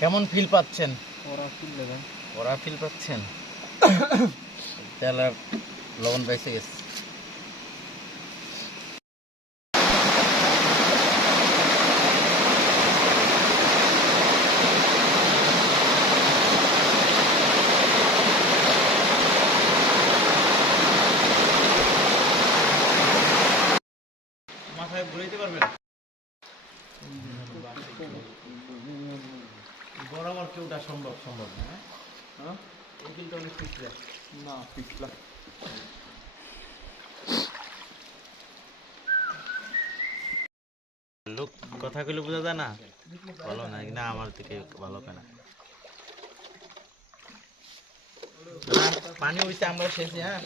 কেমন ফিল পাচ্ছেন? ওরা ফিল পাচ্ছেন? তেল আর লবণ বেঁচে গেছে। মাথায় ঘুরাইতে পারবেন? বরাবর কেউটা সম্ভব না। হ্যাঁ, এই বিলটা অনেক পিছলা না, পিছলা। লোক কথা কইলে বোঝা যায় না ভালো না, না আমার থেকে ভালো কেনা পানি হইছে, আমরা শেষে। হ্যাঁ,